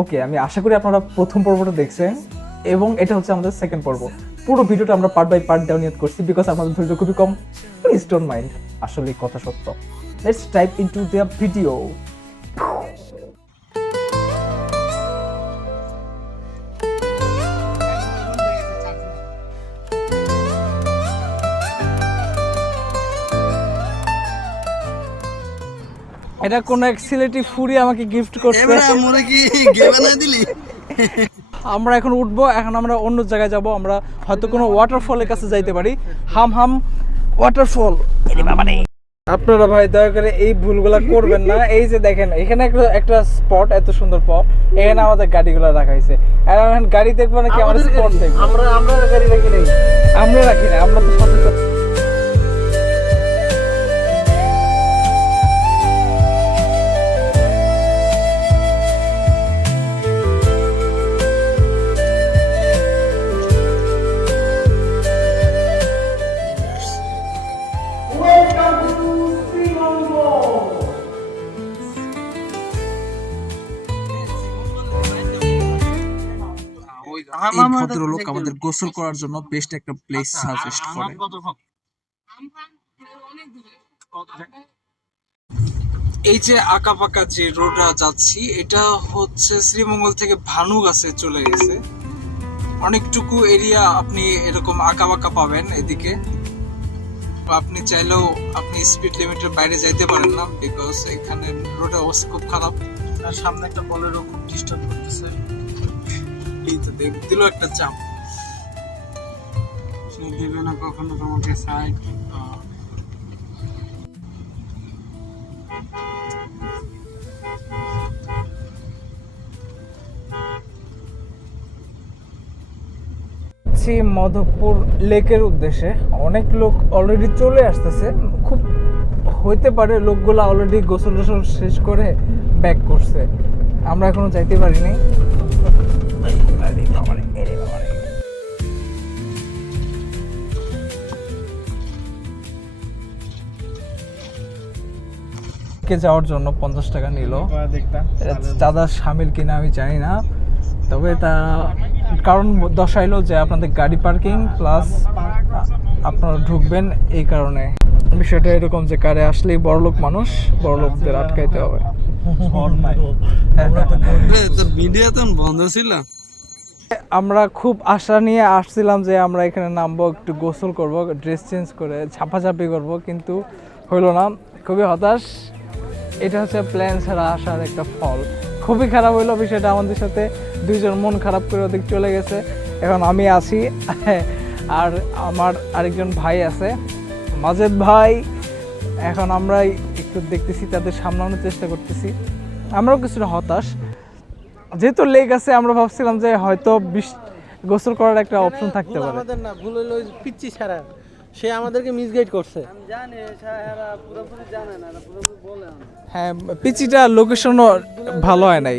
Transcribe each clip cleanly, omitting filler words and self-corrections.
ওকে, আমি আশা করি আপনারা প্রথম পর্বটা দেখছেন এবং এটা হচ্ছে আমাদের সেকেন্ড পর্ব। পুরো ভিডিওটা আমরা পার্ট বাই পার্ট দেওয়া নিয়ত করছি বিকজ আমাদের ধৈর্য খুবই কম। প্লিজ ডোন্ট মাইন্ড, আসলে কথা সত্য। Let's type into the video. এটা কোন এক সিলেটি ফুরি আমাকে গিফট করছে। আমরা কি গে বানাই দিলি? আমরা এখন উঠবো, এখন আমরা অন্য জায়গায় যাব। আমরা হয়তো কোনো ওয়াটারফলের কাছে যাইতে পারি। হাম হাম ওয়াটারফল। আপনারা ভাই দয়া করে এই ভুলগুলা করবেন না। এই যে দেখেন এখানে একটা স্পট, এত সুন্দর পথ, এখানে আমাদের গাড়িগুলো রাখা হয়েছে। আর এখন গাড়ি দেখবো নাকি আমাদের স্পট দেখবো? আমরা গাড়ি রাখি নাই। আমরা রাখি না, আমরা তো সচেতন। এই ভদ্রলোক আমাদের গোসল করার জন্য বেস্ট একটা প্লেস সাজেস্ট করে। এই যে আঁকাবাঁকা যে রোডটা যাচ্ছি, এটা হচ্ছে শ্রীমঙ্গল থেকে ভানুগাছে চলে গেছে। অনেকটুকু এরিয়া আপনি এরকম আঁকাবাঁকা পাবেন এদিকে। আপনি চাইলেও আপনি স্পিড লিমিটের বাইরে যাইতে পারেন না বিকজ এখানে রোডের অবস্থা খুব খারাপ। আর সামনে একটা বলেরও খুব ডিস্টার্ব করতেছে। এই তো দিল একটা চাপ, সে দেবে না কখনো তোমাকে সাইড। মধুপুর লেকের উদ্দেশ্যে অনেক লোক অলরেডি চলে আসতেছে। খুব হইতে পারে লোকগুলা অলরেডি গোসল টোসল শেষ করে ব্যাক করছে। আমরা এখনো যাইতে পারিনি। যাওয়ার জন্য 50 টাকা নিল। চাঁদা সামিল কিনা আমি জানি না, তবে তারা কারণ দর্শাইলো যে আপনাদের গাড়ি পার্কিং প্লাস আপনারা ঢুকবেন, এই কারণে বিষয়টা এরকম যে কারে আসলেই বড়লোক মানুষ, বড়লোকদের আটকাইতে হবে। ভিডিও তো বন্ধ ছিল। আমরা খুব আশা নিয়ে আসছিলাম যে আমরা এখানে নামবো, একটু গোসল করব, ড্রেস চেঞ্জ করে ঝাপাঝাপি করব, কিন্তু হইলো না। খুবই হতাশ। এটা হচ্ছে প্ল্যান ছাড়া আসার একটা ফল। খুবই খারাপ হইলো বিষয়টা। আমাদের সাথে দুইজন মন খারাপ করে ওদিক চলে গেছে। এখন আমি আছি আর আমার আরেকজন ভাই আছে, মাজেদ ভাই। এখন আমরা একটু দেখতেছি, তাদের সামলানোর চেষ্টা করতেছি। আমরাও কিছুটা হতাশ। যেহেতু লেক আছে, আমরা ভাবছিলাম যে হয়তো গোসল করার একটা অপশন থাকতে পারে। আমাদের না ভুল হইলো, পিচ্চি ছাড়া সে আমাদেরকে মিসগাইড করছে। আমি জানি এরা পুরোপুরি জানে না, এরা পুরোপুরি বলে না। হ্যাঁ, পিচিটা লোকেশনও ভালো হয় নাই।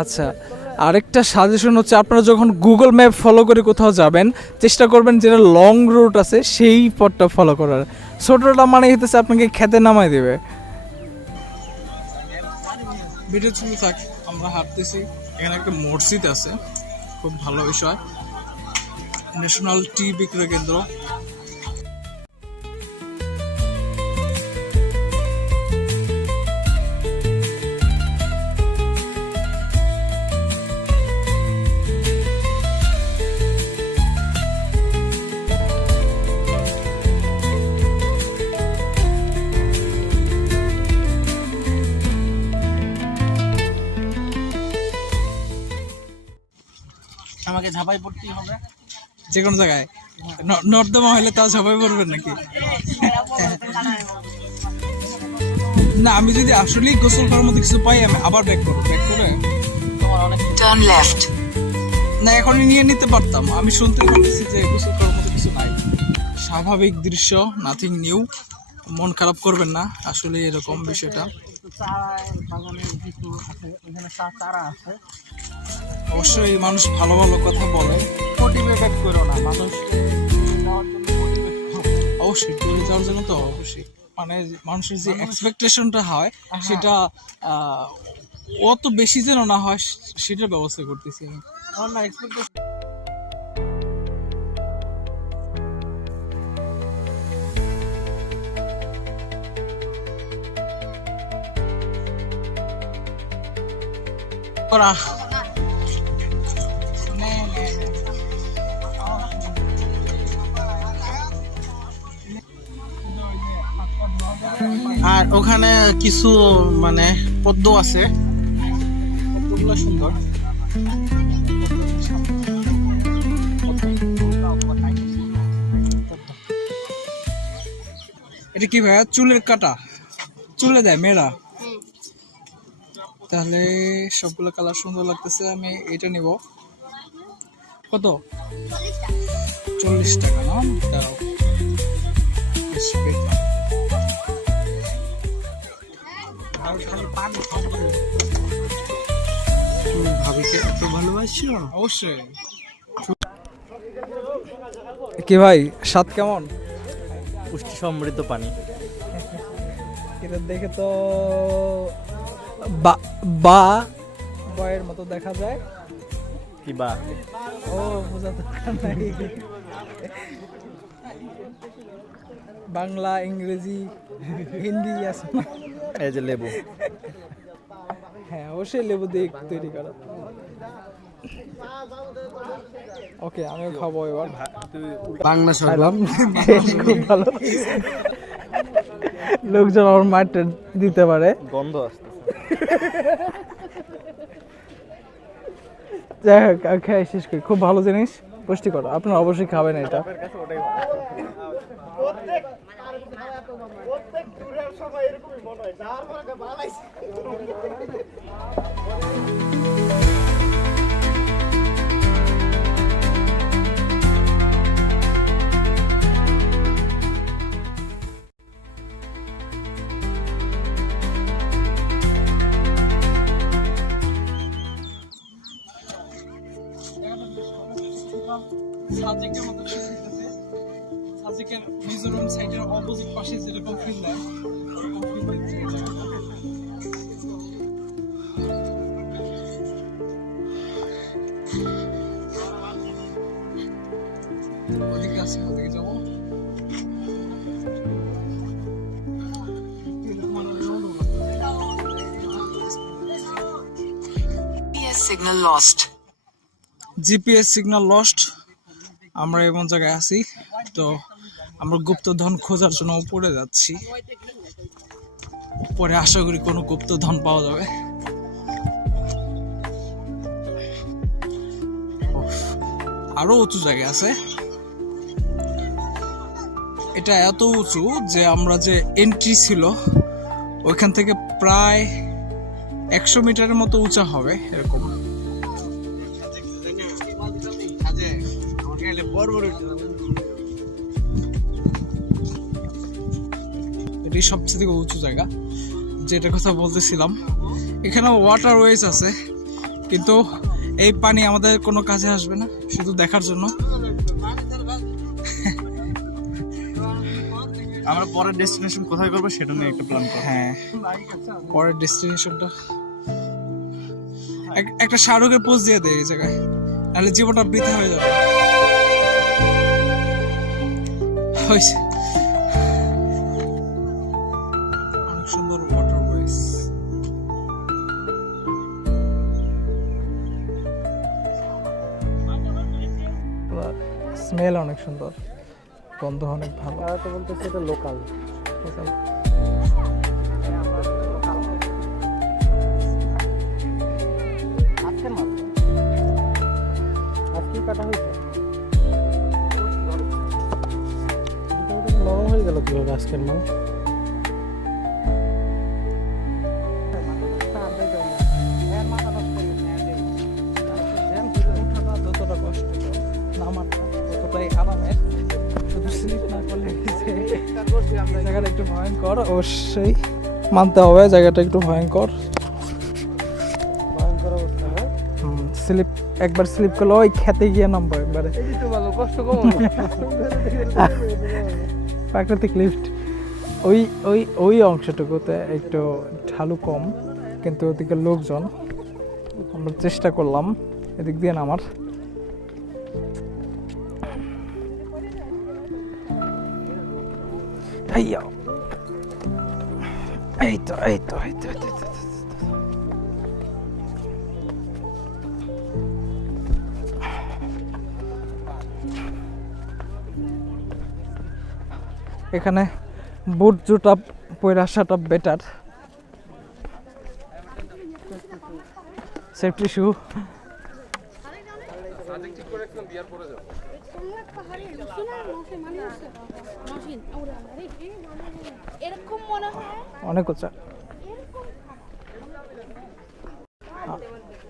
আচ্ছা, আরেকটা সাজেশন হচ্ছে আপনারা যখন গুগল ম্যাপ ফলো করে কোথাও যাবেন, চেষ্টা করবেন যেটা লং রুট আছে সেই পথটা ফলো করার। ছোটটা মানে হইতেছে আপনাকে খেতে নামাই দেবে। ভিডিও চলতে থাক, আমরা হাঁটতেছি। এখানে একটা মসজিদ আছে, খুব ভালো বিষয়। ন্যাশনাল টি বিক্রয় কেন্দ্র। আমাকে ঝাপাই পড়তেই হবে যে কোনো জায়গায়। নর্দমা হলে তাও ঝাপাই পড়বেন নাকি? না, আমি যদি আসলেই গোসল করার মতো কিছু পাই আমি আবার ব্যাক করবো। ব্যাক করে টার্ন লেফট। না, এখনই নিয়ে নিতে পারতাম। আমি শুনতে পারতেছি যে গোসল করার মতো কিছু নাই। স্বাভাবিক দৃশ্য, নাথিং নিউ। মন খারাপ করবেন না, আসলে এরকম বিষয়টা। অবশ্যই মানুষ ভালো ভালো কথা বলে, মোটিভেটেড করো না মানুষ। অবশ্যই ট্যুরে যাওয়ার জন্য তো অবশ্যই মানে মানুষের যে এক্সপেকটেশনটা হয় সেটা অত বেশি যেন না হয় সেটার ব্যবস্থা করতেছি আমি। আমার না এক্সপেক্ট করা আর ওখানে কিছু মানে পদ্ম আছে, পদ্মগুলো সুন্দর। এটা কি ভাইয়া চুলের কাটা চুলে দেয় মেয়েরা? তাহলে সবগুলো কালার সুন্দর লাগতেছে, আমি এটা নিব। কত? 40 টাকা না? দাঁড়াও। বেশ বেশ। তুমি ভাবিকে এত ভালোবাসছো? অবশ্যই। কি ভাই স্বাদ কেমন? পুষ্টি সমৃদ্ধ পানি। এটা দেখে তো বা বা বয়ের মতো দেখা যায়। কি বা? ও বোঝা দরকার নাই। বাংলা, ইংরেজি, হিন্দি আছে না? এই যে লেবু। হ্যাঁ অবশ্যই লেবু দিয়ে তৈরি করা। ওকে আমিও খাবো এবার। বাংলা খাইলাম, খুব ভালো। লোকজন আমার মাঠে দিতে পারে। গন্ধ আসছে। যাই হোক খেয়ে শেষ করি। খুব ভালো জিনিস, পুষ্টিকর। আপনারা অবশ্যই খাবেন এটা। সাজেকের মতো ফিল দিতেছে। সাজেকের মিজোরাম সাইডের অপোজিট পাশে যেরকম ফিল দেয় ওরকম ফিল দিচ্ছে এই জায়গাটা। ওদিকে আছে, ওদিকে যাবো। GPS signal lost. GPS signal lost. আমরা এমন জায়গায় আছি, তো আমরা গুপ্তধন খোঁজার জন্য উপরে যাচ্ছি। পরে আশা করি কোনো গুপ্তধন পাওয়া যাবে। উফ, আরো উঁচু জায়গা আছে। এটা এত উঁচু যে আমরা যে এন্ট্রি ছিল ওইখান থেকে প্রায় 100 মিটারের মতো উঁচা হবে এরকম। এটি সবচেয়ে থেকে উঁচু জায়গা, যেটার কথা বলতেছিলাম। এখানে ওয়াটার ওয়েজ আছে, কিন্তু এই পানি আমাদের কোনো কাজে আসবে না, শুধু দেখার জন্য। আমরা পরের ডেস্টিনেশন কোথায় করবো সেটা নিয়ে একটা প্ল্যান করব। হ্যাঁ, পরের ডেস্টিনেশনটা একটা শাহরুখের পোজ দিয়ে দেয় এই জায়গায়, নাহলে জীবনটা বৃথা হয়ে যাবে। হয়েছে। অনেক সুন্দর ওয়াটারওয়েজ। স্মেল অনেক সুন্দর, গন্ধ অনেক ভালো। তারা তো বলতেছে এটা লোকাল। আজকের মাল আজকেই কাটা হয়েছে। নরম হয়ে গেল কিভাবে আজকের মাল? যতটা কষ্ট নামাটা ততটাই আরামের, শুধু স্লিপ না করলে জায়গাটা একটু ভয়ঙ্কর। অবশ্যই মানতে হবে জায়গাটা একটু ভয়ঙ্কর। ভয়ঙ্কর অবস্থা। হ্যাঁ স্লিপ একবার স্লিপ করলে ওই খেতে গিয়ে নামবো একবারে। এই তো ভালো, কষ্ট কম। প্রাকৃতিক লিফট ওই ওই ওই অংশটুকুতে একটু ঢালু কম, কিন্তু ওদিকে লোকজন, আমরা চেষ্টা করলাম এদিক দিয়ে নামার। এই তো এই তো এই তো এই তো, এই তো। এখানে বুট জুতা পরে আসাটা বেটার, সেফটি শু। অনেক উঁচা।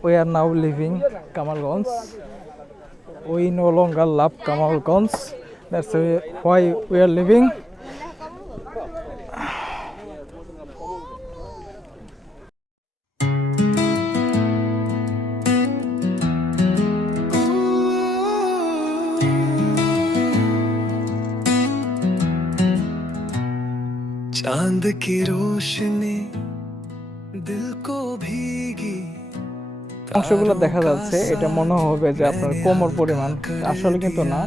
We are now leaving Kamalganj. We no longer love Kamalganj. That's why we are leaving. चांद की रोशनी दिल को भीगी অংশগুলো দেখা যাচ্ছে, এটা মনে হবে যে আপনার কোমর পরিমাণ, আসলে কিন্তু না,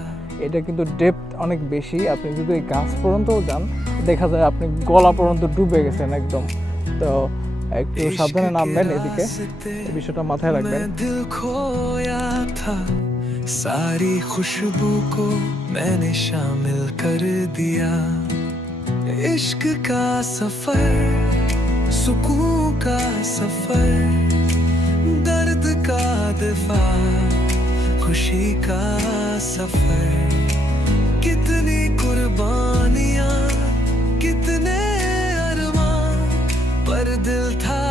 এটা কিন্তু ডেপথ অনেক বেশি। আপনি যদি এই গাছ পর্যন্তও যান দেখা যায় আপনি গলা পর্যন্ত ডুবে গেছেন একদম। তো একটু সাবধানে নামবেন, এদিকে এই বিষয়টা মাথায় রাখবেন। दिल खोया था सारी खुशबू को मैंने शामिल कर दिया इश्क का सफर सुकून का सफर दर्द का दफा खुशी का सफर कितनी कुर्बानियां कितने अरमान पर दिल था